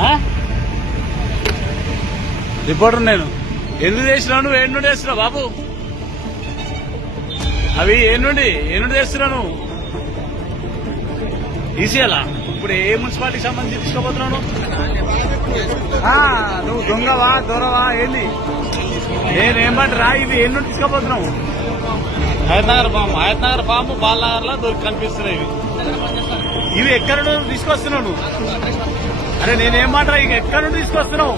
ఆ? రిపోర్టర్ నేను. ఎందుకు చేసినావు నువ్వు? ఏడు నుండి చేస్తున్నావు బాబు? అవి ఏ నుండి? ఏ నుండి చేస్తున్నావు నువ్వు? ఈసీఎలా? ఇప్పుడు ఏ మున్సిపాలిటీకి సంబంధించి తీసుకోబోతున్నావు నువ్వు? దొంగవా దొరవా ఏంది? నేనేమంటే రా ఇవి ఏ నుండి తీసుకోబోతున్నావు హయత్నగర్ ఫామ్ హయత్నగర్ ఫామ్ బాలనగర్లో దొరికి కనిపిస్తున్నాయి ఇవి. ఇవి ఎక్కడ తీసుకొస్తున్నావు అరే నేనేం మాట ఇక ఎక్కడ నుండి తీసుకొస్తున్నావు?